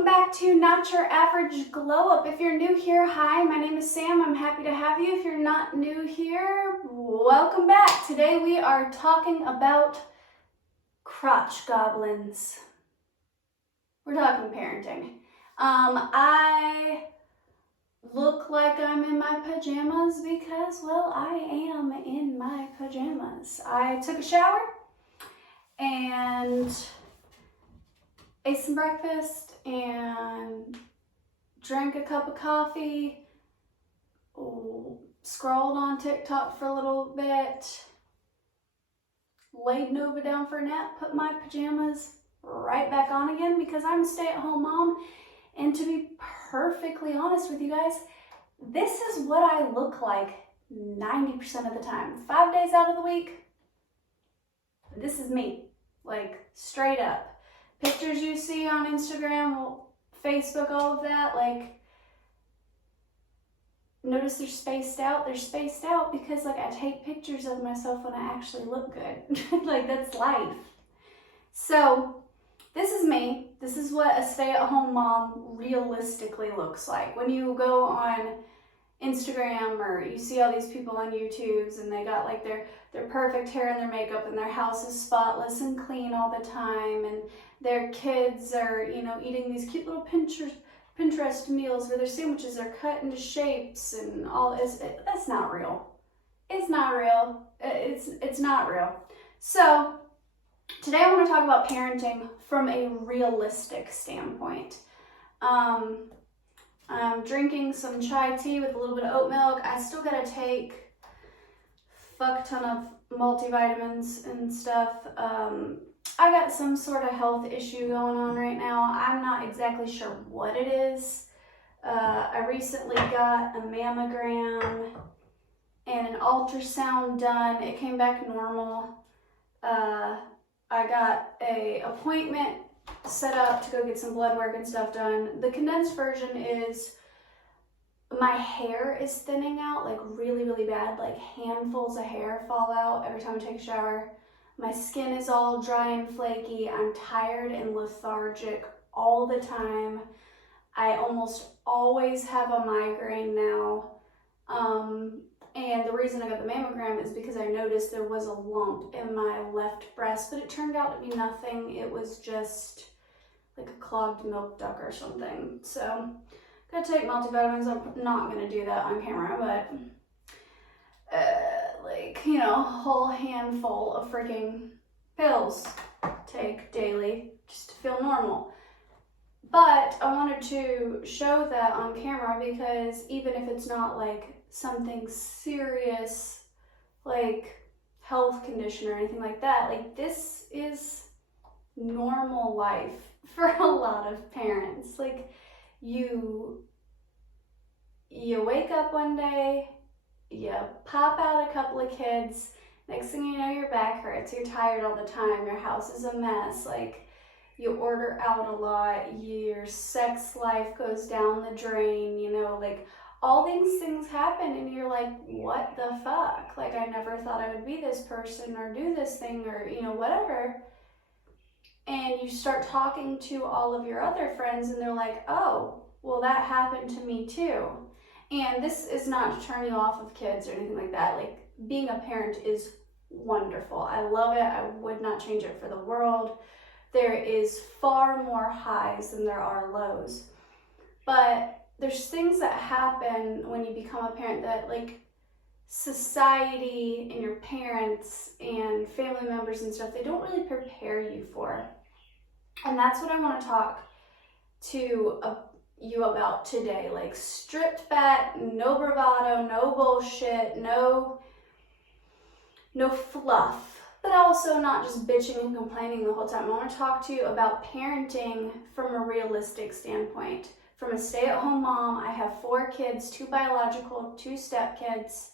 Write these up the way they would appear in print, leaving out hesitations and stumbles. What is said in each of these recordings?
welcome back to Not Your Average Glow Up. If you're new here, hi, my name is Sam. I'm happy to have you. If you're not new here, welcome back. Today we are talking about crotch goblins. We're talking parenting. I look like I'm in my pajamas because, well, I am in my pajamas. I took a shower and ate some breakfast and drank a cup of coffee, scrolled on TikTok for a little bit, laid Nova down for a nap, put my pajamas right back on again because I'm a stay-at-home mom. And to be perfectly honest with you guys, this is what I look like 90% of the time. 5 days out of the week, this is me, like straight up. Pictures you see on Instagram, Facebook, all of that, like, notice they're spaced out. They're spaced out because, like, I take pictures of myself when I actually look good. Like, that's life. So, this is me. This is what a stay-at-home mom realistically looks like. When you go on Instagram or you see all these people on YouTubes and they got, like, their perfect hair and their makeup and their house is spotless and clean all the time, and their kids are, you know, eating these cute little Pinterest meals where their sandwiches are cut into shapes and all this. That's not real. It's not real. It's not real. So today I want to talk about parenting from a realistic standpoint. I'm drinking some chai tea with a little bit of oat milk. I still gotta take a fuck ton of multivitamins and stuff. I got some sort of health issue going on right now. I'm not exactly sure what it is. I recently got a mammogram and an ultrasound done. It came back normal. I got an appointment set up to go get some blood work and stuff done. The condensed version is my hair is thinning out, like really, really bad. Like handfuls of hair fall out every time I take a shower. My skin is all dry and flaky. I'm tired and lethargic all the time. I almost always have a migraine now. And the reason I got the mammogram is because I noticed there was a lump in my left breast, but it turned out to be nothing. It was just like a clogged milk duct or something. So, gotta take multivitamins. I'm not gonna do that on camera, but like, you know, a whole handful of freaking pills take daily just to feel normal. But I wanted to show that on camera because even if it's not like something serious, like health condition or anything like that, like this is normal life for a lot of parents. Like you wake up one day, you pop out a couple of kids, next thing you know your back hurts, you're tired all the time, your house is a mess, like you order out a lot, your sex life goes down the drain, you know, like all these things happen and you're like, what the fuck? Like I never thought I would be this person or do this thing or, you know, whatever. And you start talking to all of your other friends and they're like, oh, well that happened to me too. And this is not to turn you off of kids or anything like that. Like being a parent is wonderful. I love it. I would not change it for the world. There is far more highs than there are lows. But there's things that happen when you become a parent that like society and your parents and family members and stuff, they don't really prepare you for. And that's what I want to talk to you about today. Like stripped back, no bravado, no bullshit, no fluff, but also not just bitching and complaining the whole time. I want to talk to you about parenting from a realistic standpoint. From a stay-at-home mom, I have 4 kids, 2 biological, 2 stepkids.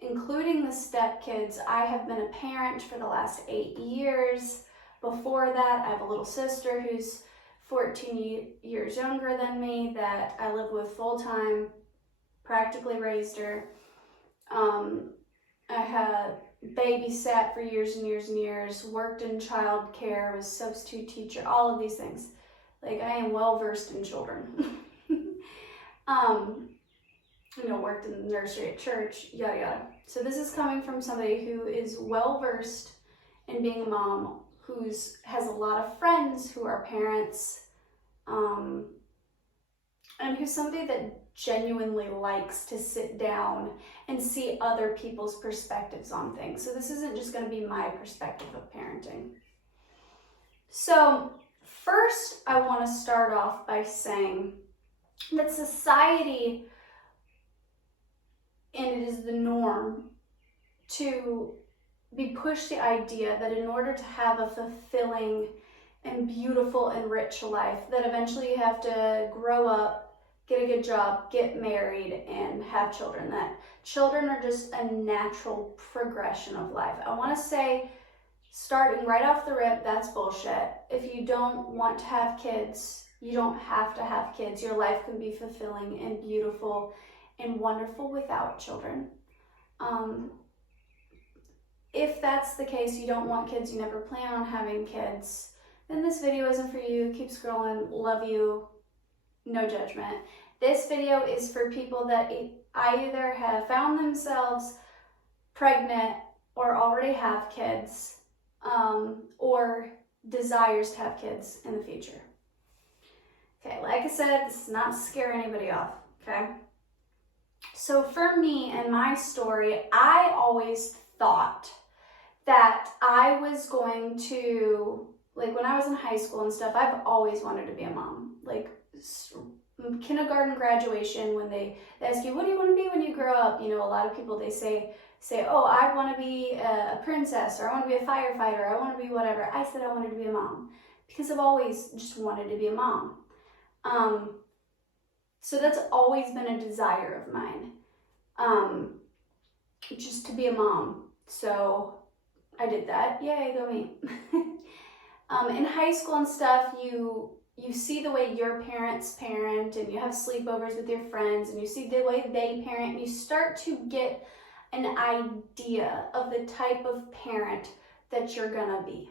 Including the stepkids, I have been a parent for the last 8 years. Before that, I have a little sister who's 14 years younger than me that I live with full-time, practically raised her. I had babysat for years and years and years, worked in childcare, was substitute teacher, all of these things. Like, I am well versed in children. Worked in the nursery at church, yada yada. So this is coming from somebody who is well versed in being a mom, has a lot of friends who are parents, and who's somebody that genuinely likes to sit down and see other people's perspectives on things. So this isn't just going to be my perspective of parenting. So first, I want to start off by saying that society, and it is the norm, to be pushed the idea that in order to have a fulfilling and beautiful and rich life, that eventually you have to grow up, get a good job, get married, and have children. That children are just a natural progression of life. I want to say, starting right off the rip, that's bullshit. If you don't want to have kids, you don't have to have kids. Your life can be fulfilling and beautiful and wonderful without children. If that's the case, you don't want kids, you never plan on having kids, then this video isn't for you. Keep scrolling. Love you. No judgment. This video is for people that either have found themselves pregnant or already have kids, or desires to have kids in the future. Okay, like I said, this does not scare anybody off, okay? So for me and my story, I always thought that I was going to, like when I was in high school and stuff, I've always wanted to be a mom. Like kindergarten graduation, when they ask you, what do you want to be when you grow up? A lot of people, they say, oh, I want to be a princess, or I want to be a firefighter, I want to be whatever. I said I wanted to be a mom because I've always just wanted to be a mom. So that's always been a desire of mine, just to be a mom. So I did that. Yay, go me. In high school and stuff, you see the way your parents parent, and you have sleepovers with your friends, and you see the way they parent, and you start to get an idea of the type of parent that you're gonna be.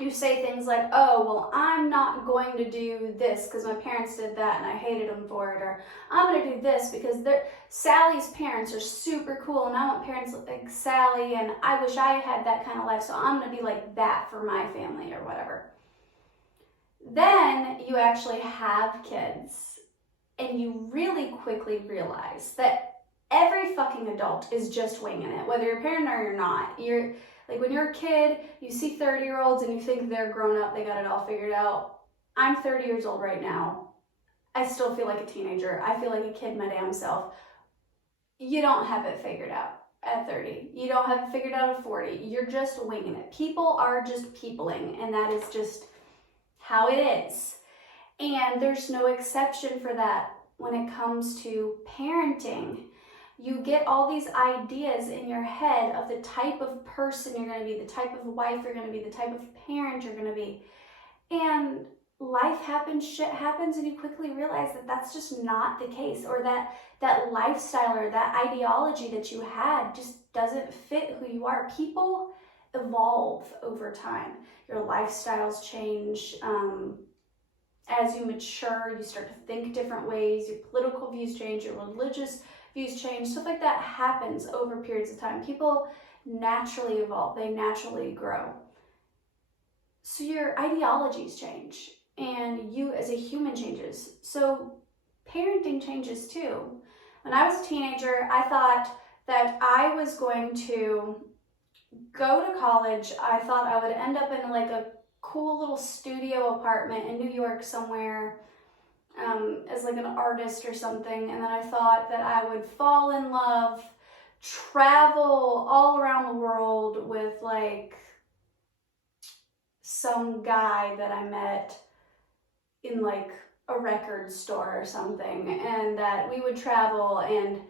You say things like, oh, well, I'm not going to do this because my parents did that and I hated them for it, or I'm going to do this because Sally's parents are super cool and I want parents like Sally, and I wish I had that kind of life, so I'm going to be like that for my family, or whatever. Then you actually have kids and you really quickly realize that every fucking adult is just winging it, whether you're a parent or you're not. Like when you're a kid, you see 30-year-olds and you think they're grown up, they got it all figured out. I'm 30 years old right now. I still feel like a teenager. I feel like a kid my damn self. You don't have it figured out at 30. You don't have it figured out at 40. You're just winging it. People are just peopling, and that is just how it is. And there's no exception for that when it comes to parenting. You get all these ideas in your head of the type of person you're going to be, the type of wife you're going to be, the type of parent you're going to be. And life happens, shit happens, and you quickly realize that that's just not the case, or that lifestyle or that ideology that you had just doesn't fit who you are. People evolve over time. Your lifestyles change. As you mature, you start to think different ways. Your political views change, your religious views change, stuff like that happens over periods of time. People naturally evolve, they naturally grow. So your ideologies change, and you as a human changes. So parenting changes too. When I was a teenager, I thought that I was going to go to college. I thought I would end up in like a cool little studio apartment in New York somewhere, as like an artist or something, and then I thought that I would fall in love, travel all around the world with like some guy that I met in like a record store or something, and that we would travel and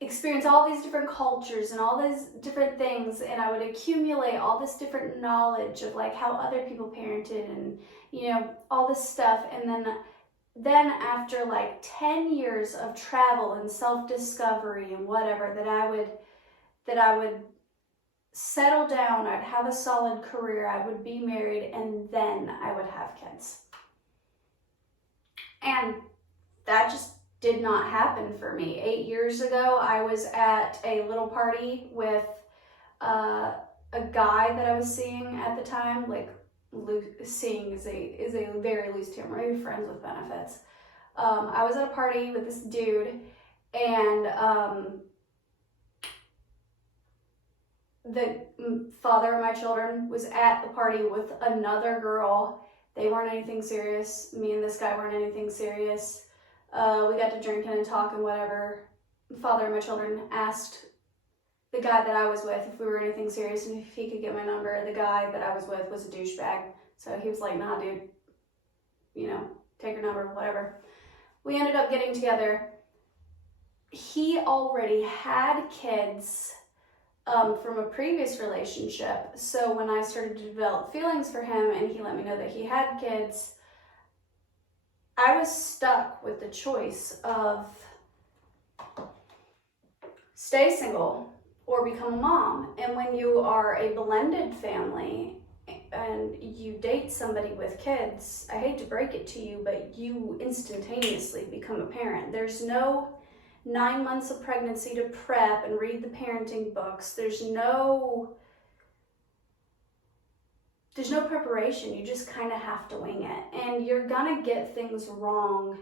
experience all these different cultures and all these different things, and I would accumulate all this different knowledge of like how other people parented and all this stuff. And then after like 10 years of travel and self-discovery and whatever, that I would settle down, I'd have a solid career, I would be married, and then I would have kids. And that just did not happen for me. 8 years ago, I was at a little party with a guy that I was seeing at the time. Like, seeing is a very loose term. We're friends with benefits. I was at a party with this dude, and the father of my children was at the party with another girl. They weren't anything serious. Me and this guy weren't anything serious. We got to drinking and talking, whatever. The father of my children asked the guy that I was with if we were anything serious and if he could get my number. The guy that I was with was a douchebag. So he was like, nah, dude, take your number, whatever. We ended up getting together. He already had kids from a previous relationship. So when I started to develop feelings for him and he let me know that he had kids, I was stuck with the choice of stay single or become a mom. And when you are a blended family and you date somebody with kids, I hate to break it to you, but you instantaneously become a parent. There's no 9 months of pregnancy to prep and read the parenting books. There's no preparation. You just kind of have to wing it. And you're gonna get things wrong.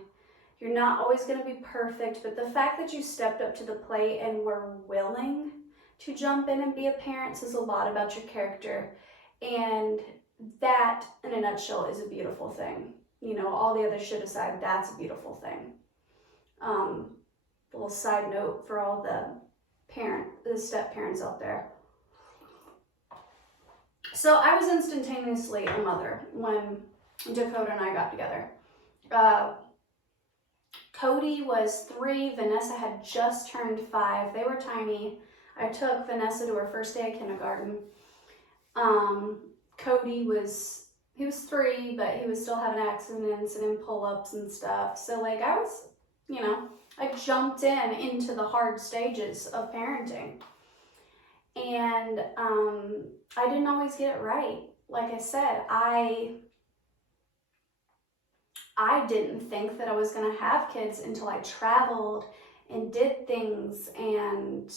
You're not always gonna be perfect, but the fact that you stepped up to the plate and were willing to jump in and be a parent says a lot about your character. And that, in a nutshell, is a beautiful thing. All the other shit aside, that's a beautiful thing. A little side note for all the step parents out there. So I was instantaneously a mother when Dakota and I got together. Cody was 3, Vanessa had just turned 5. They were tiny. I took Vanessa to her first day of kindergarten. Cody was 3, but he was still having accidents and pull-ups and stuff. So like I was, I jumped into the hard stages of parenting. And I didn't always get it right. Like I said, I didn't think that I was going to have kids until I traveled and did things and,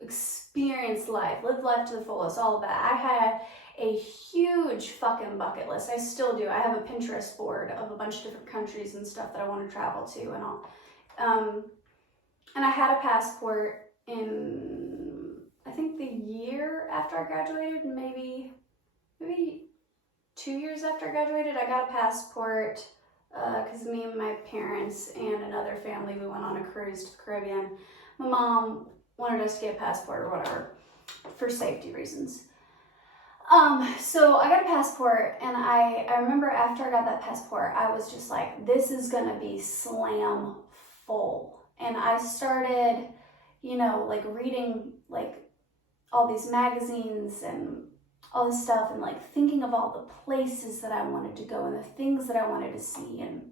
experienced life, lived life to the fullest, all of that. I had a huge fucking bucket list. I still do. I have a Pinterest board of a bunch of different countries and stuff that I want to travel to and all. And I had a passport in, I think, the year after I graduated, maybe 2 years after I graduated, I got a passport because me and my parents and another family, we went on a cruise to the Caribbean. My mom wanted us to get a passport or whatever for safety reasons. So I got a passport, and I remember after I got that passport, I was just like, this is gonna be slam full. And I started, like reading like all these magazines and all this stuff, and like thinking of all the places that I wanted to go and the things that I wanted to see, and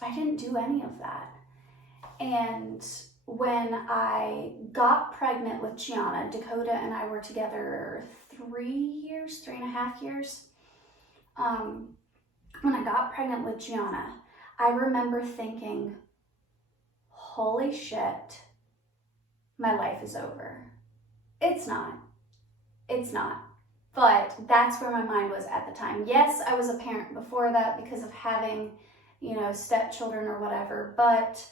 I didn't do any of that. And when I got pregnant with Gianna, Dakota and I were together 3.5 years. When I got pregnant with Gianna, I remember thinking, holy shit, my life is over. It's not. But that's where my mind was at the time. Yes, I was a parent before that because of having, stepchildren or whatever, but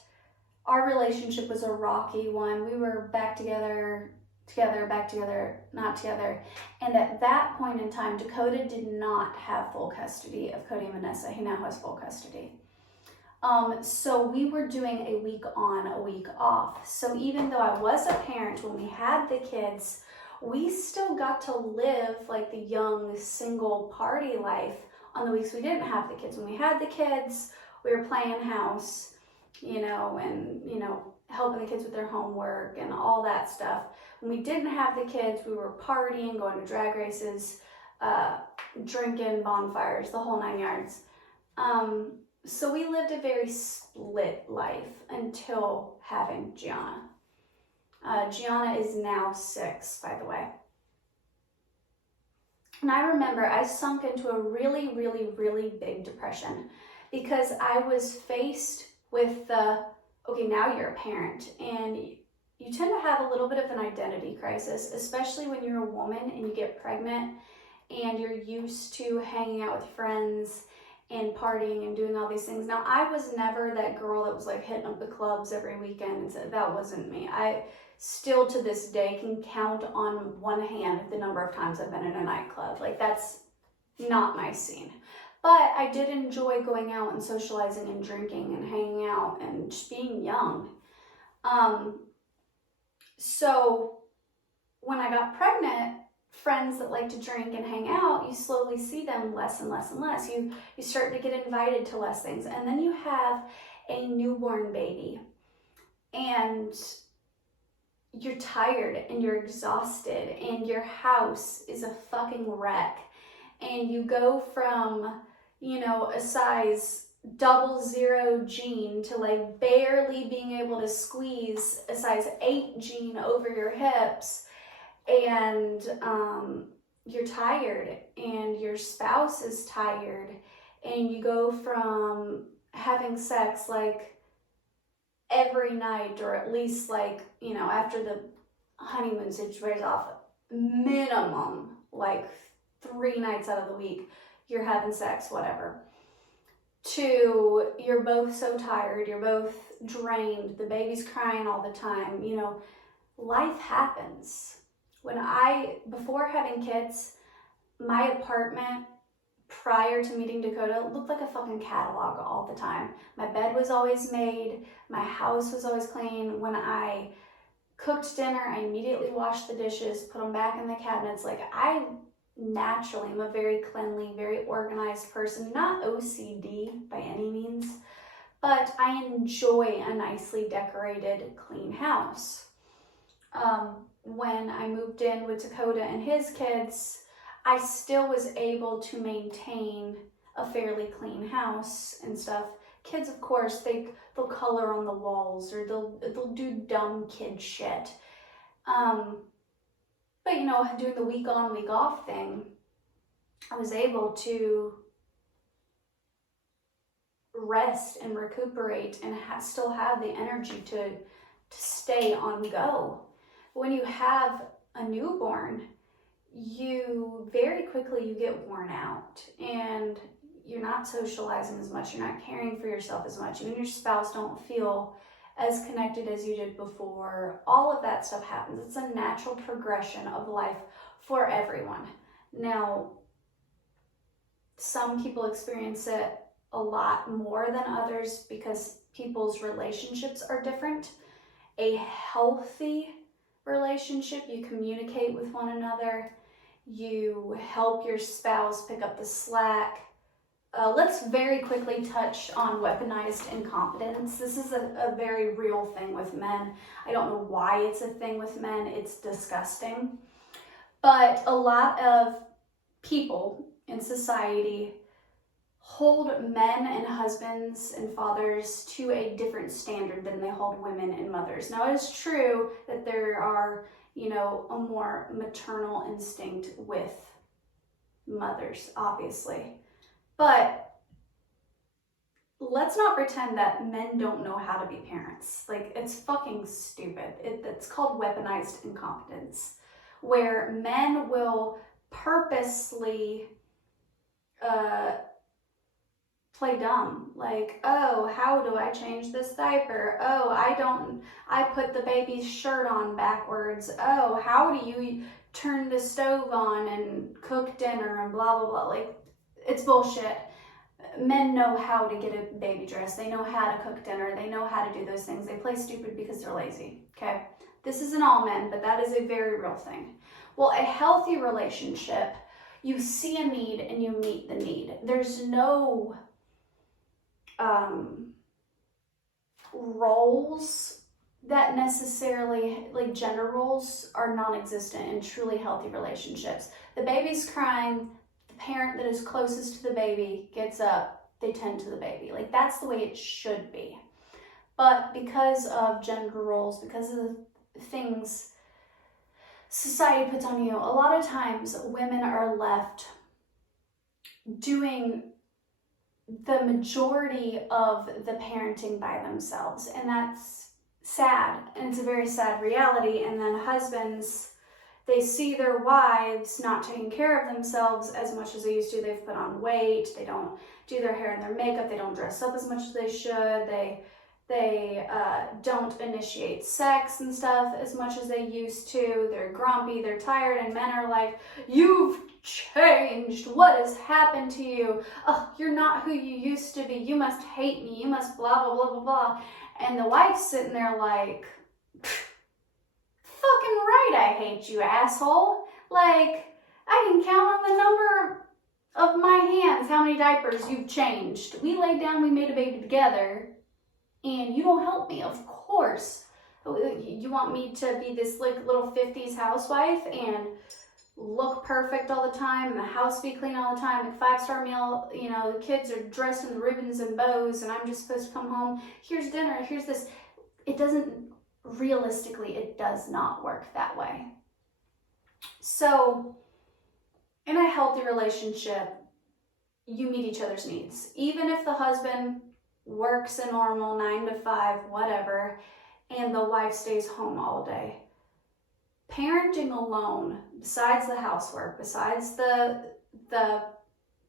our relationship was a rocky one. We were back together, back together, not together. And at that point in time, Dakota did not have full custody of Cody and Vanessa. He now has full custody. So we were doing a week on, a week off. So even though I was a parent when we had the kids, we still got to live like the young single party life on the weeks we didn't have the kids. When we had the kids, we were playing house, and, helping the kids with their homework and all that stuff. When we didn't have the kids, we were partying, going to drag races, drinking, bonfires, the whole 9 yards. So we lived a very split life until having Gianna. Gianna is now 6, by the way. And I remember I sunk into a really, really, really big depression because I was faced with the, okay, now you're a parent, and you tend to have a little bit of an identity crisis, especially when you're a woman and you get pregnant and you're used to hanging out with friends and partying and doing all these things. Now, I was never that girl that was like hitting up the clubs every weekend. That wasn't me. I still to this day can count on one hand the number of times I've been in a nightclub. Like, that's not my scene. But I did enjoy going out and socializing and drinking and hanging out and just being young. So when I got pregnant, friends that like to drink and hang out, you slowly see them less and less and less. You start to get invited to less things. And then you have a newborn baby and you're tired and you're exhausted and your house is a fucking wreck. And you go from, a size 00 jean to like barely being able to squeeze a size 8 jean over your hips, and you're tired and your spouse is tired, and you go from having sex like every night, or at least like, after the honeymoon stage wears off, minimum like 3 nights out of the week you're having sex, whatever, to you're both so tired, you're both drained, the baby's crying all the time. Life happens. Before having kids, my apartment prior to meeting Dakota looked like a fucking catalog all the time. My bed was always made, my house was always clean. When I cooked dinner, I immediately washed the dishes, put them back in the cabinets. Like, I naturally am a very cleanly, very organized person, not OCD by any means, but I enjoy a nicely decorated, clean house. When I moved in with Dakota and his kids, I still was able to maintain a fairly clean house and stuff. Kids, of course, they'll color on the walls, or they'll do dumb kid shit. But doing the week on, week off thing, I was able to rest and recuperate and still have the energy to stay on go. But when you have a newborn, you very quickly you get worn out, and you're not socializing as much, you're not caring for yourself as much, you and your spouse don't feel as connected as you did before. All of that stuff happens. It's a natural progression of life for everyone. Now, some people experience it a lot more than others because people's relationships are different. A healthy relationship, you communicate with one another, you help your spouse pick up the slack. Let's very quickly touch on weaponized incompetence. This is a very real thing with men. I don't know why it's a thing with men. It's disgusting. But a lot of people in society hold men and husbands and fathers to a different standard than they hold women and mothers. Now, it is true that there are, a more maternal instinct with mothers, obviously. But let's not pretend that men don't know how to be parents. Like, it's fucking stupid. It's called weaponized incompetence, where men will purposely play dumb. Like, oh, how do I change this diaper? Oh, I put the baby's shirt on backwards. Oh, how do you turn the stove on and cook dinner and blah, blah, blah. Like, it's bullshit. Men know how to get a baby dressed. They know how to cook dinner. They know how to do those things. They play stupid because they're lazy, okay? This isn't all men, but that is a very real thing. Well, a healthy relationship, you see a need and you meet the need. There's no roles that necessarily, like gender roles, are non-existent in truly healthy relationships. The baby's crying, the parent that is closest to the baby gets up, they tend to the baby. Like, that's the way it should be. But because of gender roles, because of the things society puts on you, a lot of times women are left doing the majority of the parenting by themselves, and that's sad, and it's a very sad reality. And then husbands, they see their wives not taking care of themselves as much as they used to. They've put on weight, they don't do their hair and their makeup, they don't dress up as much as they should, they don't initiate sex and stuff as much as they used to. They're grumpy, they're tired, and men are like, you've changed, what has happened to you? Oh, you're not who you used to be, you must hate me, you must blah blah blah blah blah. And the wife's sitting there like, fucking right, I hate you, asshole. Like, I can count on the number of my hands how many diapers you've changed. We laid down, we made a baby together, and you don't help me, of course. You want me to be this like little 50s housewife and look perfect all the time, and the house be clean all the time, and 5-star meal, you know, the kids are dressed in ribbons and bows, and I'm just supposed to come home, here's dinner, here's this. It doesn't, realistically, it does not work that way. So in a healthy relationship, you meet each other's needs. Even if the husband works a normal 9 to 5, whatever, and the wife stays home all day, parenting alone, besides the housework, besides the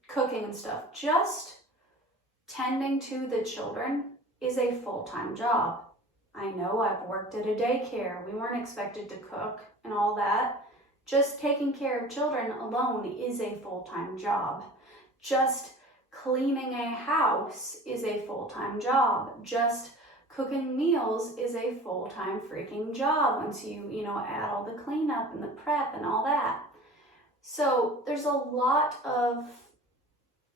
cooking and stuff, just tending to the children is a full-time job. I know, I've worked at a daycare. We weren't expected to cook and all that. Just taking care of children alone is a full-time job. Just cleaning a house is a full-time job. Just cooking meals is a full-time freaking job once you add all the cleanup and the prep and all that. So there's a lot of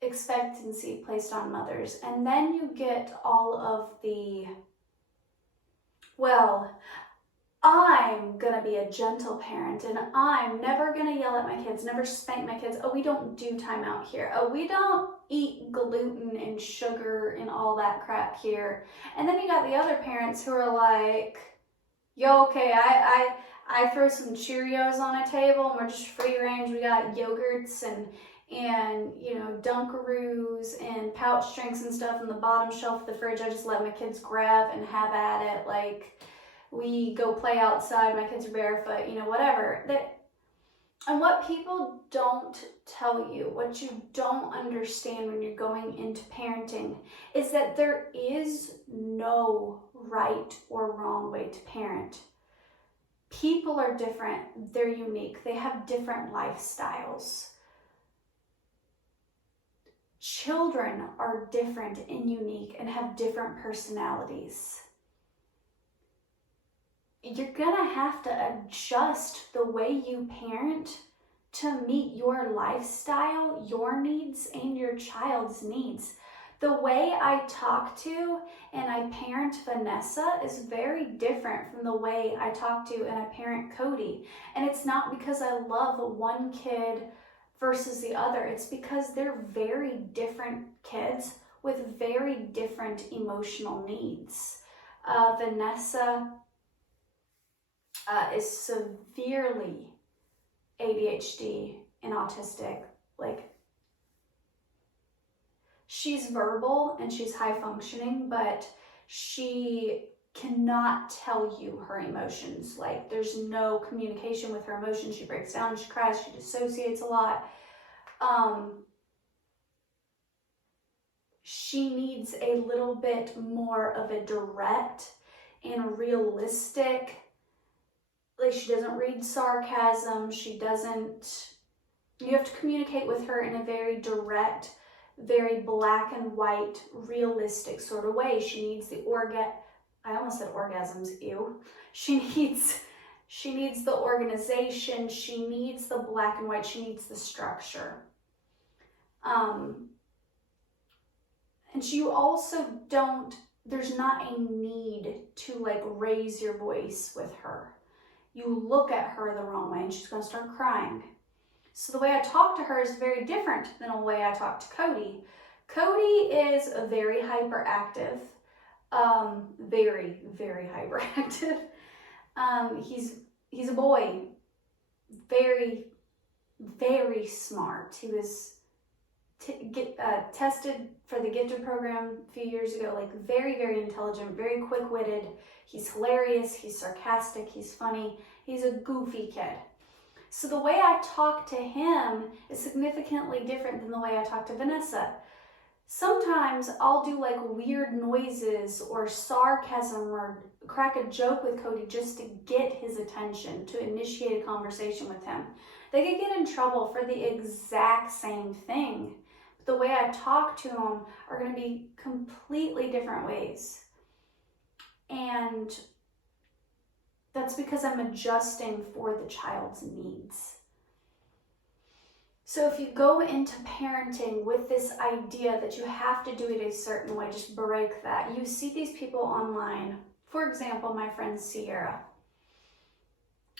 expectancy placed on mothers. And then you get all of the, well, I'm gonna be a gentle parent and I'm never gonna yell at my kids, never spank my kids. Oh, we don't do time out here. Oh, we don't eat gluten and sugar and all that crap here. And then you got the other parents who are like, yo, okay, I throw some Cheerios on a table and we're just free range. We got yogurts and Dunkaroos and pouch drinks and stuff on the bottom shelf of the fridge. I just let my kids grab and have at it. Like, we go play outside, my kids are barefoot, whatever. And what people don't tell you, what you don't understand when you're going into parenting, is that there is no right or wrong way to parent. People are different, they're unique, they have different lifestyles. Children are different and unique and have different personalities. You're gonna have to adjust the way you parent to meet your lifestyle, your needs, and your child's needs. The way I talk to and I parent Vanessa is very different from the way I talk to and I parent Cody. And it's not because I love one kid versus the other. It's because they're very different kids with very different emotional needs. Vanessa is severely ADHD and autistic. Like, she's verbal and she's high functioning, but she cannot tell you her emotions. Like, there's no communication with her emotions. She breaks down, she cries, she dissociates a lot. She needs a little bit more of a direct and realistic, like, she doesn't read sarcasm, you have to communicate with her in a very direct, very black and white, realistic sort of way. She needs I almost said orgasms, ew. She needs the organization, she needs the black and white, she needs the structure. And you also there's not a need to like raise your voice with her. You look at her the wrong way and she's gonna start crying. So the way I talk to her is very different than the way I talk to Cody. Cody is very hyperactive, very, very hyperactive. He's a boy, very, very smart. He was tested for the gifted program a few years ago. Like very, very intelligent, very quick-witted. He's hilarious. He's sarcastic. He's funny. He's a goofy kid. So the way I talk to him is significantly different than the way I talk to Vanessa. Sometimes I'll do like weird noises or sarcasm or crack a joke with Cody just to get his attention, to initiate a conversation with him. They could get in trouble for the exact same thing. But the way I talk to him are going to be completely different ways. And that's because I'm adjusting for the child's needs. So if you go into parenting with this idea that you have to do it a certain way, just break that. You see these people online. For example, my friend Sierra.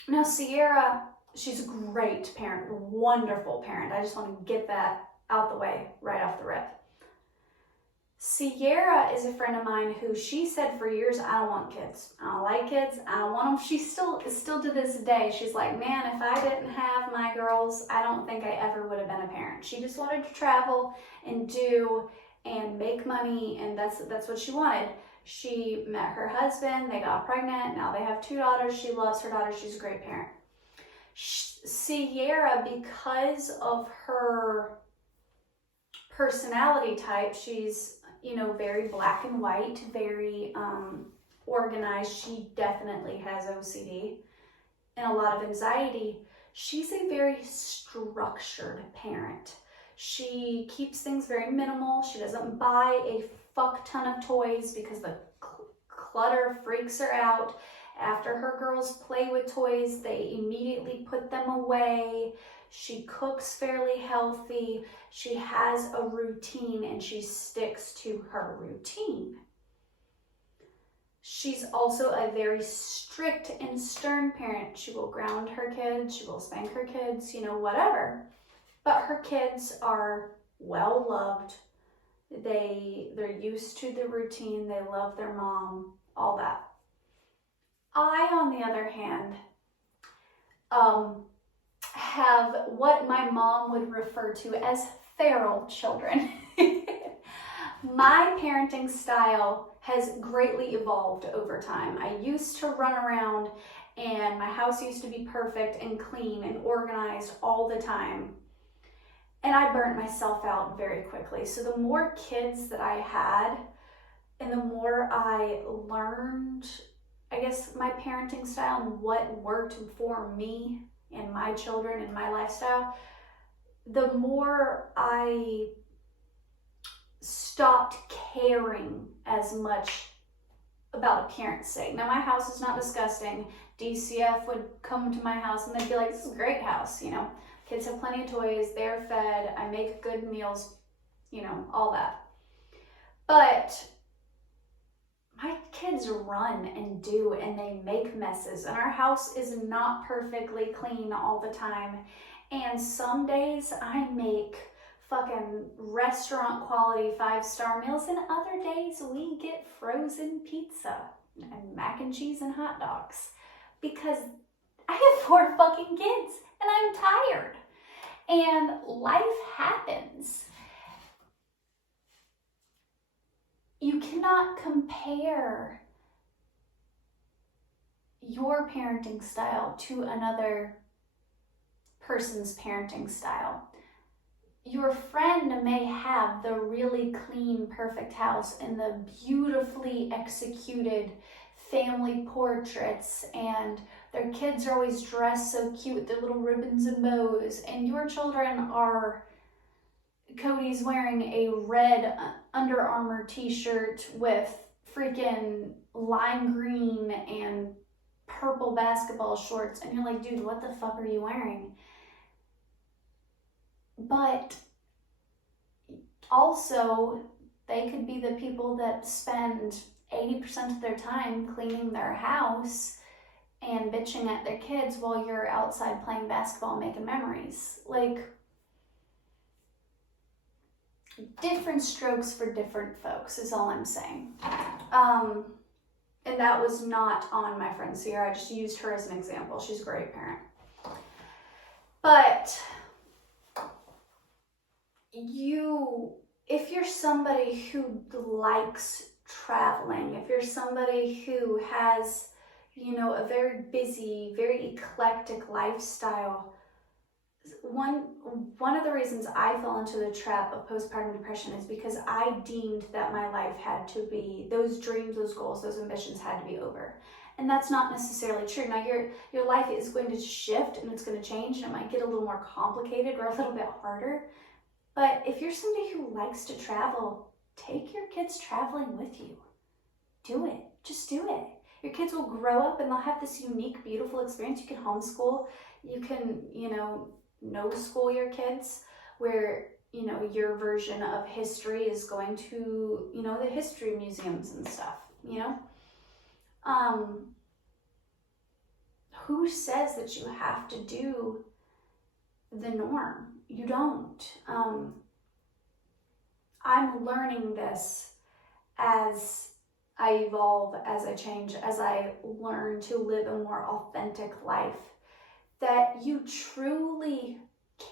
Now Sierra, she's a great parent, wonderful parent. I just want to get that out the way right off the rip. Sierra is a friend of mine who she said for years, I don't want kids. I don't like kids. I don't want them. She still to this day, she's like, man, if I didn't have my girls, I don't think I ever would have been a parent. She just wanted to travel and do and make money, and that's what she wanted. She met her husband. They got pregnant. Now they have 2 daughters. She loves her daughters. She's a great parent. Sierra, because of her personality type, she's very black and white, very organized. She definitely has OCD and a lot of anxiety. She's a very structured parent. She keeps things very minimal. She doesn't buy a fuck ton of toys because the clutter freaks her out. After her girls play with toys, they immediately put them away. She cooks fairly healthy. She has a routine and she sticks to her routine. She's also a very strict and stern parent. She will ground her kids. She will spank her kids, whatever. But her kids are well loved. They're used to the routine. They love their mom, all that. I, on the other hand, have what my mom would refer to as feral children. My parenting style has greatly evolved over time. I used to run around and my house used to be perfect and clean and organized all the time. And I burnt myself out very quickly. So the more kids that I had and the more I learned, I guess, my parenting style and what worked for me and my children and my lifestyle, the more I stopped caring as much about appearance sake. Now my house is not disgusting. DCF would come to my house and they'd be like, this is a great house, Kids have plenty of toys, they're fed, I make good meals, all that. But my kids run and do and they make messes, and our house is not perfectly clean all the time. And some days I make fucking restaurant quality 5-star meals, and other days we get frozen pizza and mac and cheese and hot dogs because I have 4 fucking kids and I'm tired and life happens. You cannot compare your parenting style to another person's parenting style. Your friend may have the really clean, perfect house and the beautifully executed family portraits, and their kids are always dressed so cute with their little ribbons and bows, and your children are, Cody's wearing a red Under Armour t-shirt with freaking lime green and purple basketball shorts, and you're like, dude, what the fuck are you wearing? But also, they could be the people that spend 80% of their time cleaning their house and bitching at their kids while you're outside playing basketball making memories. Like, different strokes for different folks is all I'm saying. And that was not on my friend Sierra. I just used her as an example. She's a great parent. But you somebody who likes traveling, if you're somebody who has, a very busy, very eclectic lifestyle, one of the reasons I fell into the trap of postpartum depression is because I deemed that my life had to be, those dreams, those goals, those ambitions had to be over. And that's not necessarily true. Now your life is going to shift and it's going to change and it might get a little more complicated or a little bit harder. But if you're somebody who likes to travel, take your kids traveling with you. Do it. Just do it. Your kids will grow up and they'll have this unique, beautiful experience. You can homeschool. You can, no school your kids where, your version of history is going to, the history museums and stuff, Who says that you have to do the norm? You don't. I'm learning this as I evolve, as I change, as I learn to live a more authentic life, that you truly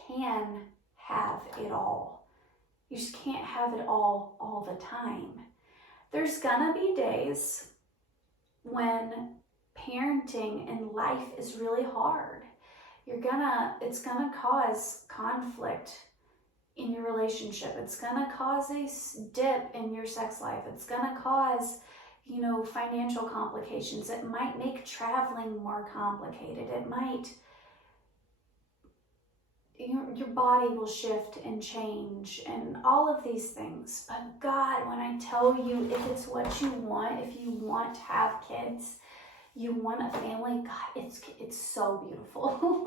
can have it all. You just can't have it all the time. There's gonna be days when parenting and life is really hard. It's gonna cause conflict in your relationship. It's gonna cause a dip in your sex life. It's gonna cause, financial complications. It might make traveling more complicated. It might, your body will shift and change and all of these things. But God, when I tell you, if it's what you want, if you want to have kids, you want a family, God, it's so beautiful.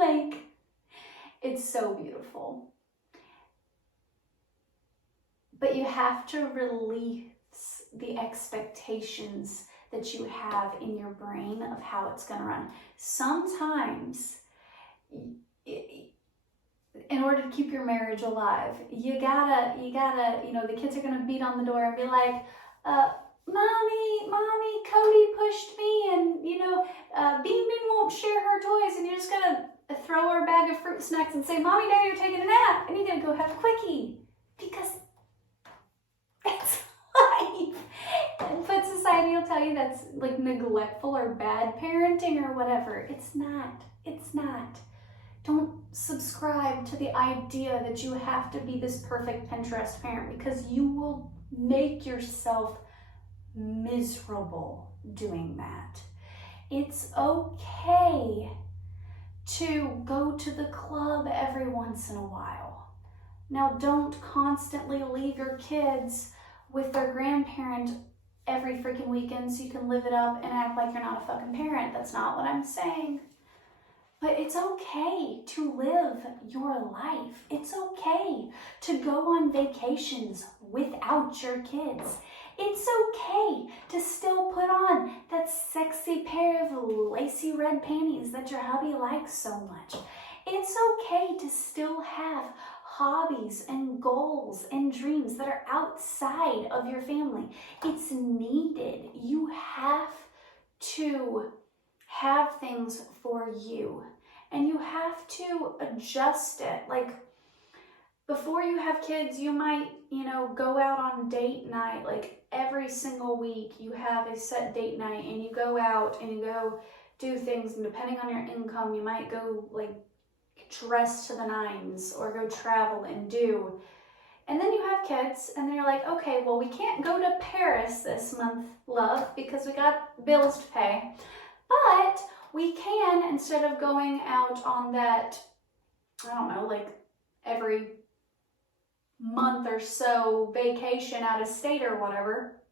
It's so beautiful. But you have to release the expectations that you have in your brain of how it's going to run. Sometimes, in order to keep your marriage alive, you gotta, the kids are going to beat on the door and be like, Mommy, Cody pushed me and, Bean won't share her toys, and you're just going to throw her a bag of fruit snacks and say, Mommy, Daddy are taking a nap, and you're going to go have a quickie, because it's life. But society will tell you that's like neglectful or bad parenting or whatever. It's not. Don't subscribe to the idea that you have to be this perfect Pinterest parent, because you will make yourself miserable doing that. It's okay to go to the club every once in a while. Now, don't constantly leave your kids with their grandparent every freaking weekend so you can live it up and act like you're not a fucking parent. That's not what I'm saying. But it's okay to live your life. It's okay to go on vacations without your kids. It's okay to still put on that sexy pair of lacy red panties that your hubby likes so much. It's okay to still have hobbies and goals and dreams that are outside of your family. It's needed. You have to have things for you, and you have to adjust it. Like, before you have kids, you might, go out on date night. Like, every single week you have a set date night and you go out and you go do things, and depending on your income, you might go like dress to the nines or go travel and do. And then you have kids and then you're like, okay, well, we can't go to Paris this month, love, because we got bills to pay. But we can, instead of going out on that, I don't know, like every month or so vacation out of state or whatever,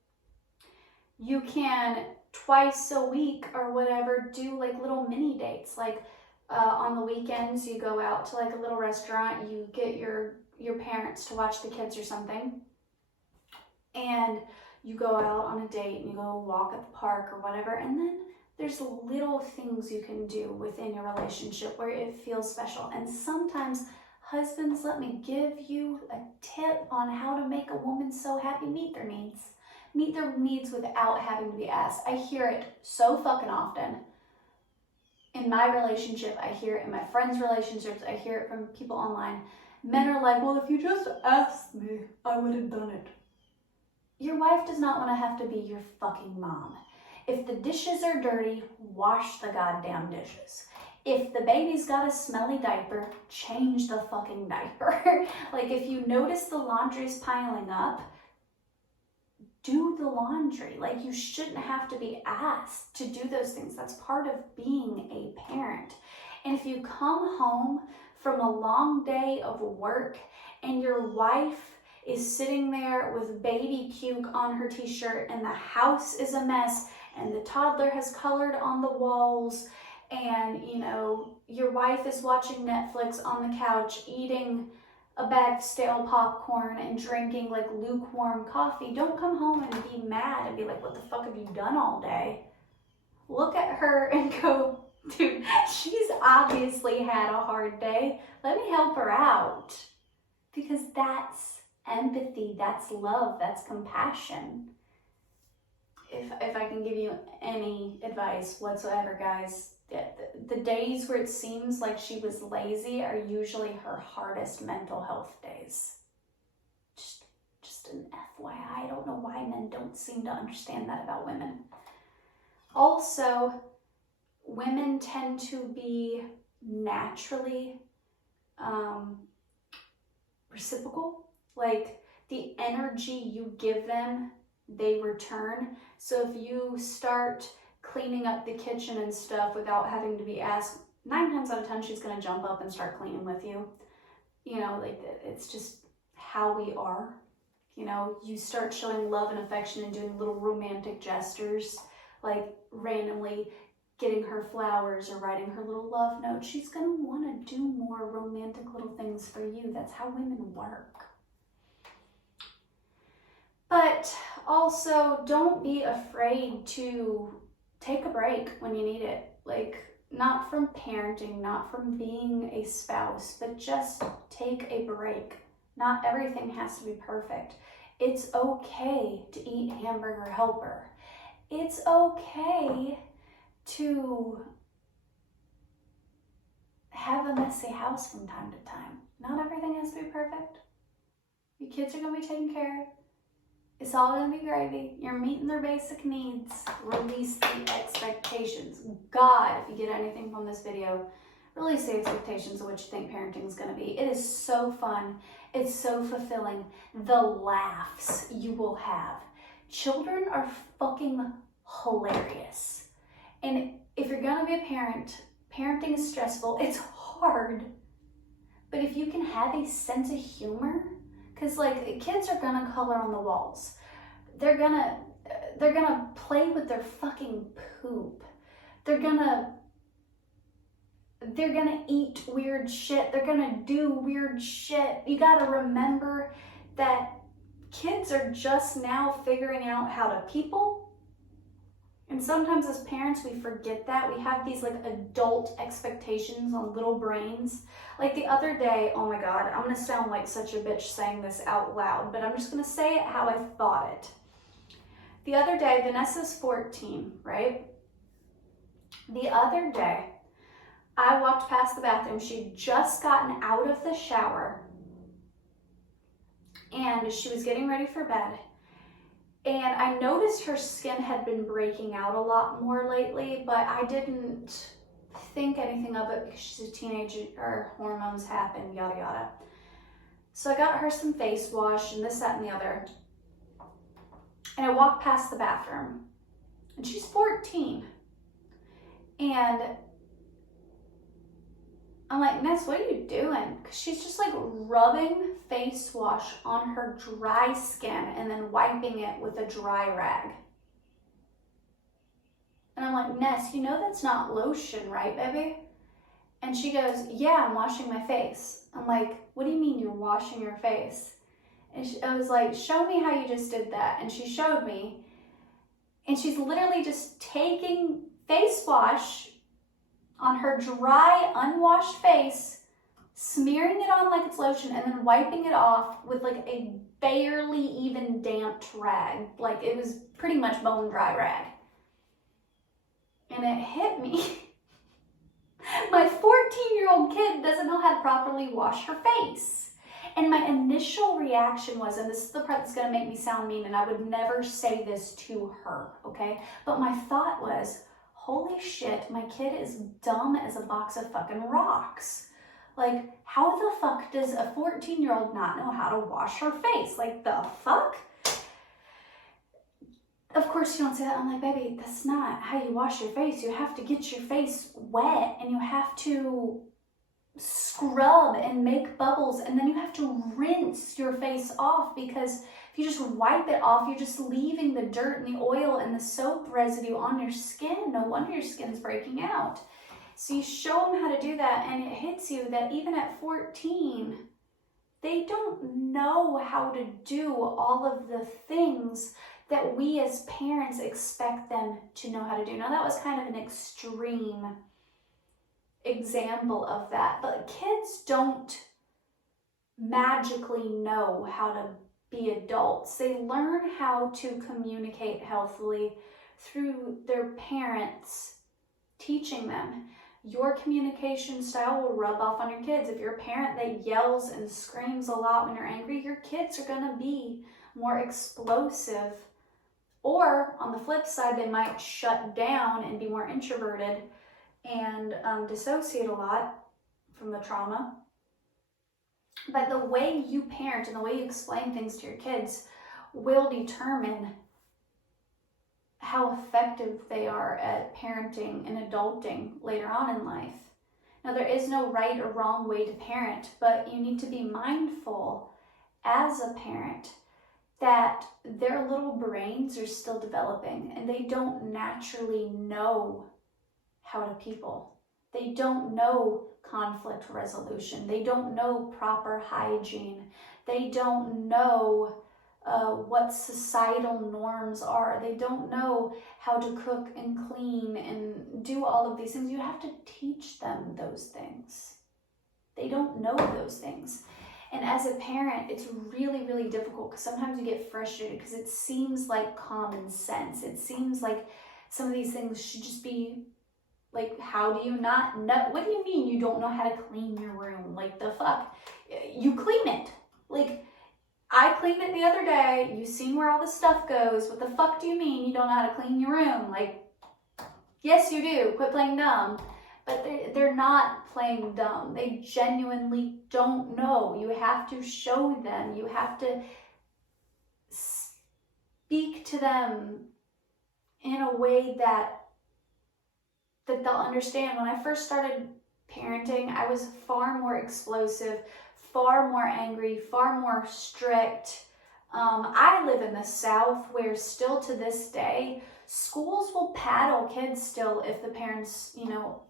you can twice a week or whatever do like little mini dates. Like on the weekends, you go out to like a little restaurant, you get your parents to watch the kids or something, and you go out on a date and you go walk at the park or whatever. And then there's little things you can do within your relationship where it feels special. And sometimes, husbands, let me give you a tip on how to make a woman so happy. Meet their needs. Meet their needs without having to be asked. I hear it so fucking often. In my relationship, I hear it in my friends' relationships, I hear it from people online. Men are like, well, if you just asked me, I would have done it. Your wife does not want to have to be your fucking mom. If the dishes are dirty, wash the goddamn dishes. If the baby's got a smelly diaper, change the fucking diaper. Like, if you notice the laundry's piling up, do the laundry. Like, you shouldn't have to be asked to do those things. That's part of being a parent. And if you come home from a long day of work and your wife is sitting there with baby puke on her t-shirt and the house is a mess and the toddler has colored on the walls and, you know, your wife is watching Netflix on the couch eating a bag of stale popcorn and drinking like lukewarm coffee, don't come home and be mad and be like, what the fuck have you done all day? Look at her and go, dude, she's obviously had a hard day. Let me help her out. Because that's empathy, that's love, that's compassion. If I can give you any advice whatsoever, guys, the days where it seems like she was lazy are usually her hardest mental health days. Just an FYI. I don't know why men don't seem to understand that about women. Also, women tend to be naturally reciprocal. Like, the energy you give them, they return. So if you start cleaning up the kitchen and stuff without having to be asked, 9 times out of 10 she's going to jump up and start cleaning with you. You know, like, it's just how we are. You know, you start showing love and affection and doing little romantic gestures, like randomly getting her flowers or writing her little love note. She's going to want to do more romantic little things for you. That's how women work. But also, don't be afraid to take a break when you need it. Like, not from parenting, not from being a spouse, but just take a break. Not everything has to be perfect. It's okay to eat hamburger helper. It's okay to have a messy house from time to time. Not everything has to be perfect. Your kids are going to be taken care of. It's all going to be gravy. You're meeting their basic needs. Release the expectations. God, if you get anything from this video, release the expectations of what you think parenting is going to be. It is so fun. It's so fulfilling. The laughs you will have. Children are fucking hilarious. And if you're going to be a parent, parenting is stressful. It's hard. But if you can have a sense of humor, because, like, kids are gonna color on the walls. They're gonna play with their fucking poop. They're gonna eat weird shit. They're gonna do weird shit. You gotta remember that kids are just now figuring out how to people. And sometimes as parents, we forget that. We have these, like, adult expectations on little brains. Like, the other day, oh my God, I'm going to sound like such a bitch saying this out loud, but I'm just going to say it how I thought it. The other day, Vanessa's 14, right? The other day, I walked past the bathroom. She'd just gotten out of the shower, and she was getting ready for bed. And I noticed her skin had been breaking out a lot more lately, but I didn't think anything of it because she's a teenager, her hormones happen, yada yada. So I got her some face wash and this, that, and the other. And I walked past the bathroom. And she's 14. And I'm like, Ness, what are you doing? Because she's just like rubbing face wash on her dry skin and then wiping it with a dry rag. And I'm like, Ness, you know that's not lotion, right, baby? And she goes, yeah, I'm washing my face. I'm like, what do you mean you're washing your face? And I was like, show me how you just did that. And she showed me. And she's literally just taking face wash on her dry, unwashed face, smearing it on like it's lotion, and then wiping it off with like a barely even damped rag. Like, it was pretty much bone dry rag. And it hit me. My 14-year-old kid doesn't know how to properly wash her face. And my initial reaction was, and this is the part that's going to make me sound mean, and I would never say this to her, okay? But my thought was, holy shit, my kid is dumb as a box of fucking rocks. Like, how the fuck does a 14-year-old not know how to wash her face? Like, the fuck? Of course you don't say that. I'm like, baby, that's not how you wash your face. You have to get your face wet, and you have to scrub and make bubbles, and then you have to rinse your face off, because if you just wipe it off, you're just leaving the dirt and the oil and the soap residue on your skin. No wonder your skin's breaking out. So you show them how to do that, and it hits you that even at 14, they don't know how to do all of the things that we as parents expect them to know how to do. Now, that was kind of an extreme example of that, but kids don't magically know how to be adults. They learn how to communicate healthily through their parents teaching them. Your communication style will rub off on your kids. If you're a parent that yells and screams a lot when you're angry, your kids are going to be more explosive. Or on the flip side, they might shut down and be more introverted and dissociate a lot from the trauma. But the way you parent and the way you explain things to your kids will determine how effective they are at parenting and adulting later on in life. Now, there is no right or wrong way to parent, but you need to be mindful as a parent that their little brains are still developing, and they don't naturally know how to people. They don't know conflict resolution. They don't know proper hygiene. They don't know what societal norms are. They don't know how to cook and clean and do all of these things. You have to teach them those things. They don't know those things. And as a parent, it's really, really difficult, because sometimes you get frustrated because it seems like common sense. It seems like some of these things should just be like, how do you not know? What do you mean you don't know how to clean your room? Like, the fuck? You clean it. Like, I cleaned it the other day. You've seen where all the stuff goes. What the fuck do you mean you don't know how to clean your room? Like, yes, you do. Quit playing dumb. But they're not playing dumb. They genuinely don't know. You have to show them. You have to speak to them in a way that they'll understand. When I first started parenting, I was far more explosive, far more angry, far more strict. I live in the South, where still to this day, schools will paddle kids still if the parents,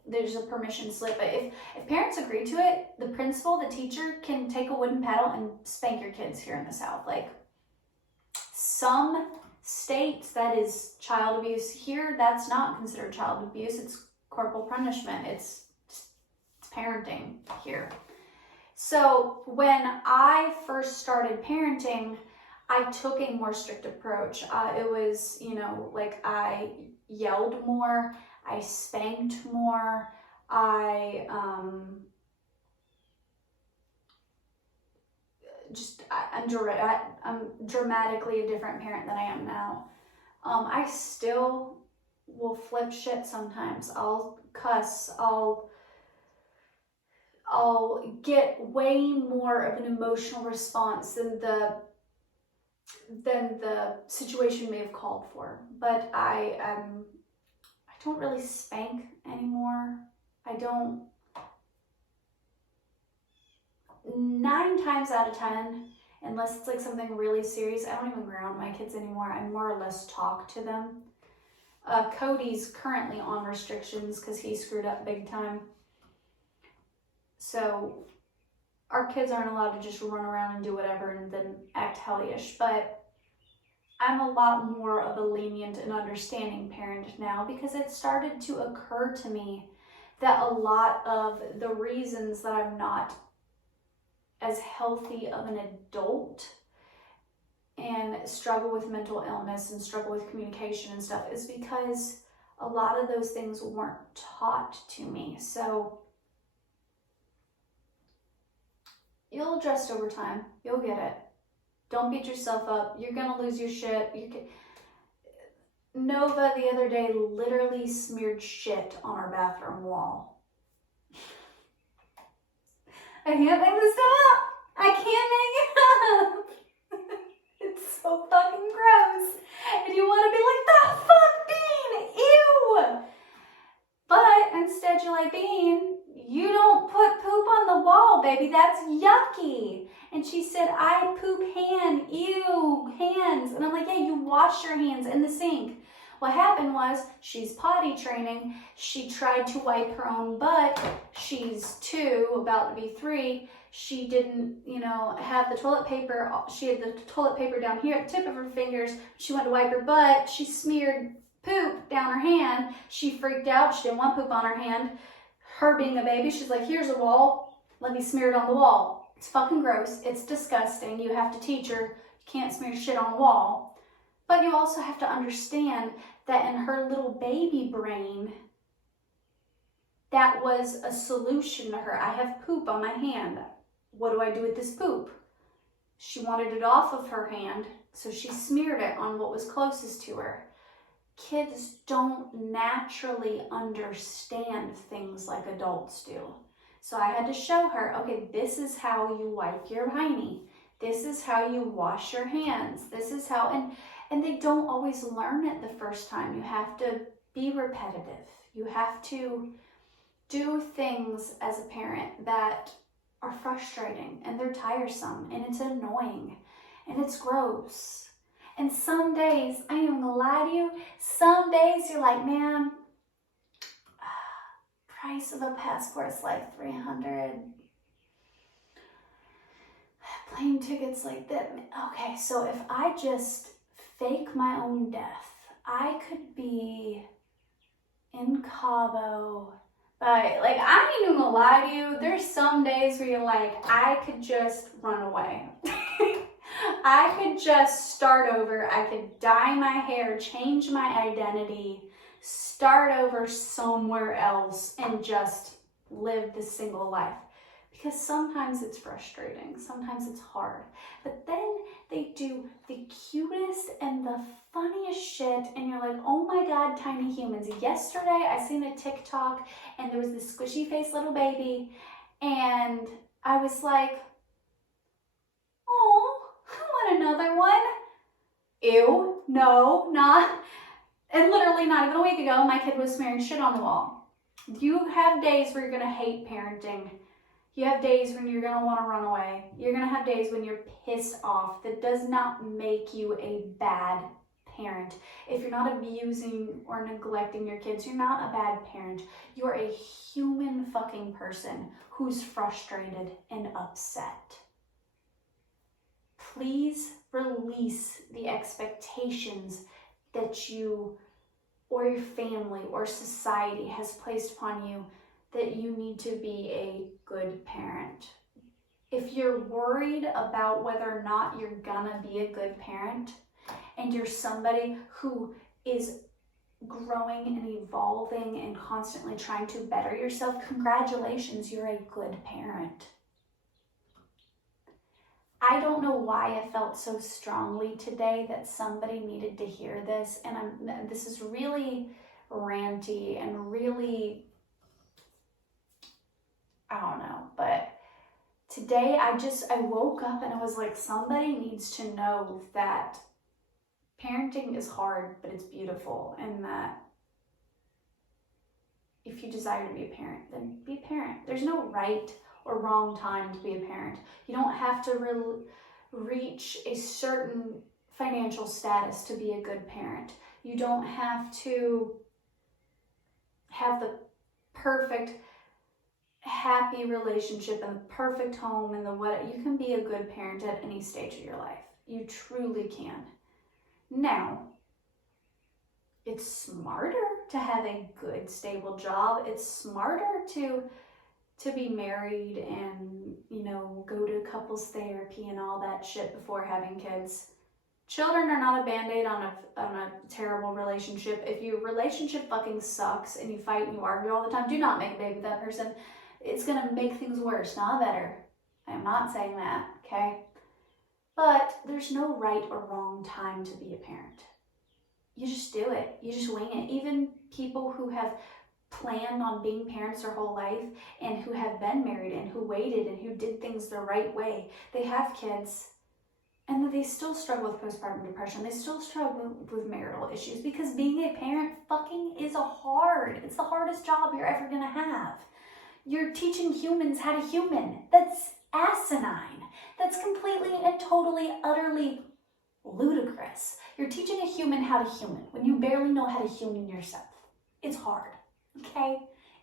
there's a permission slip. But if parents agree to it, the principal, the teacher can take a wooden paddle and spank your kids here in the South. Like, some states that is child abuse. Here, that's not considered child abuse. It's corporal punishment. It's parenting here. So when I first started parenting, I took a more strict approach. It was, like, I yelled more, I spanked more, I'm dramatically a different parent than I am now. I still will flip shit sometimes. I'll cuss, I'll get way more of an emotional response than the situation may have called for. But I don't really spank anymore. I don't. 9 times out of 10, unless it's like something really serious, I don't even ground my kids anymore. I more or less talk to them. Cody's currently on restrictions because he screwed up big time. So our kids aren't allowed to just run around and do whatever and then act hellish. But I'm a lot more of a lenient and understanding parent now, because it started to occur to me that a lot of the reasons that I'm not as healthy of an adult and struggle with mental illness and struggle with communication and stuff is because a lot of those things weren't taught to me. So You'll adjust over time. You'll get it. Don't beat yourself up. You're gonna lose your shit. Nova the other day literally smeared shit on our bathroom wall. I can't make this up. I can't make it up. It's so fucking gross. And you want to be like, the fuck, Bean? Ew. But instead you're like, Bean, you don't put poop on the wall, baby. That's yucky. And she said, I poop hand. Ew, hands. And I'm like, yeah, you wash your hands in the sink. What happened was, she's potty training. She tried to wipe her own butt. She's 2, about to be 3. She didn't, have the toilet paper. She had the toilet paper down here at the tip of her fingers. She went to wipe her butt. She smeared poop down her hand. She freaked out. She didn't want poop on her hand. Her being a baby, she's like, here's a wall. Let me smear it on the wall. It's fucking gross. It's disgusting. You have to teach her you can't smear shit on the wall. But you also have to understand that in her little baby brain, that was a solution to her. I have poop on my hand. What do I do with this poop? She wanted it off of her hand, so she smeared it on what was closest to her. Kids don't naturally understand things like adults do. So I had to show her, okay, this is how you wipe your hiney. This is how you wash your hands. This is how, and they don't always learn it the first time. You have to be repetitive. You have to do things as a parent that are frustrating and they're tiresome and it's annoying and it's gross. And some days, I ain't even gonna lie to you, some days you're like, man, price of a passport's like $300. Plane tickets like that. Okay, so if I just fake my own death, I could be in Cabo. But like, I ain't even gonna lie to you, there's some days where you're like, I could just run away. I could just start over. I could dye my hair, change my identity, start over somewhere else and just live this single life. Because sometimes it's frustrating, sometimes it's hard. But then they do the cutest and the funniest shit and you're like, oh my God, tiny humans. Yesterday I seen a TikTok and there was this squishy face little baby and I was like, oh, I want another one. Ew, no, not. And literally not even a week ago, my kid was smearing shit on the wall. You have days where you're gonna hate parenting. You have days when you're going to want to run away. You're going to have days when you're pissed off. That does not make you a bad parent. If you're not abusing or neglecting your kids, you're not a bad parent. You're a human fucking person who's frustrated and upset. Please release the expectations that you or your family or society has placed upon you that you need to be a good parent. If you're worried about whether or not you're gonna be a good parent and you're somebody who is growing and evolving and constantly trying to better yourself, congratulations, you're a good parent. I don't know why I felt so strongly today that somebody needed to hear this, and this is really ranty and really, I don't know, but today I woke up and I was like, somebody needs to know that parenting is hard, but it's beautiful, and that if you desire to be a parent, then be a parent. There's no right or wrong time to be a parent. You don't have to reach a certain financial status to be a good parent. You don't have to have the perfect happy relationship and the perfect home and the what. You can be a good parent at any stage of your life. You truly can. Now, it's smarter to have a good, stable job. It's smarter to be married and, go to couples therapy and all that shit before having kids. Children are not a band-aid on a terrible relationship. If your relationship fucking sucks and you fight and you argue all the time, do not make a baby with that person. It's gonna make things worse, not better. I am not saying that, okay? But there's no right or wrong time to be a parent. You just do it. You just wing it. Even people who have planned on being parents their whole life and who have been married and who waited and who did things the right way, they have kids and they still struggle with postpartum depression. They still struggle with marital issues because being a parent fucking is it's the hardest job you're ever gonna have. You're teaching humans how to human. That's asinine. That's completely and totally, utterly ludicrous. You're teaching a human how to human when you barely know how to human yourself. It's hard, okay?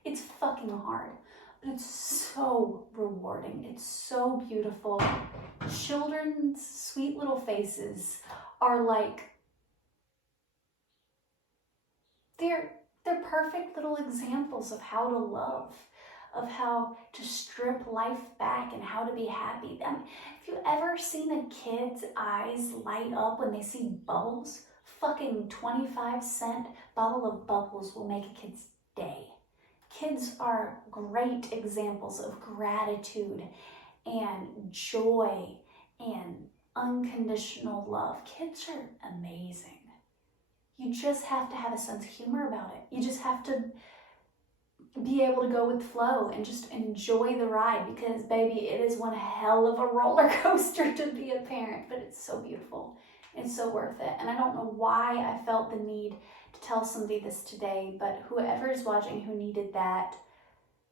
It's fucking hard. But it's so rewarding. It's so beautiful. Children's sweet little faces are like, they're perfect little examples of how to love, of how to strip life back and how to be happy. Have you ever seen a kid's eyes light up when they see bubbles? Fucking 25-cent bottle of bubbles will make a kid's day. Kids are great examples of gratitude and joy and unconditional love. Kids are amazing. You just have to have a sense of humor about it. You just have to be able to go with the flow and just enjoy the ride because, baby, it is one hell of a roller coaster to be a parent, but it's so beautiful. It's so worth it. And I don't know why I felt the need to tell somebody this today, but whoever is watching who needed that,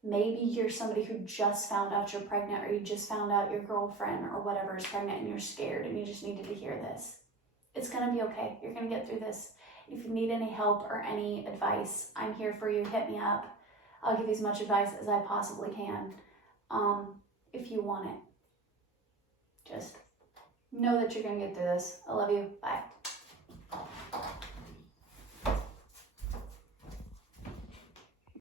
maybe you're somebody who just found out you're pregnant or you just found out your girlfriend or whatever is pregnant and you're scared and you just needed to hear this. It's going to be okay. You're going to get through this. If you need any help or any advice, I'm here for you. Hit me up. I'll give you as much advice as I possibly can. If you want it. Just know that you're going to get through this. I love you. Bye.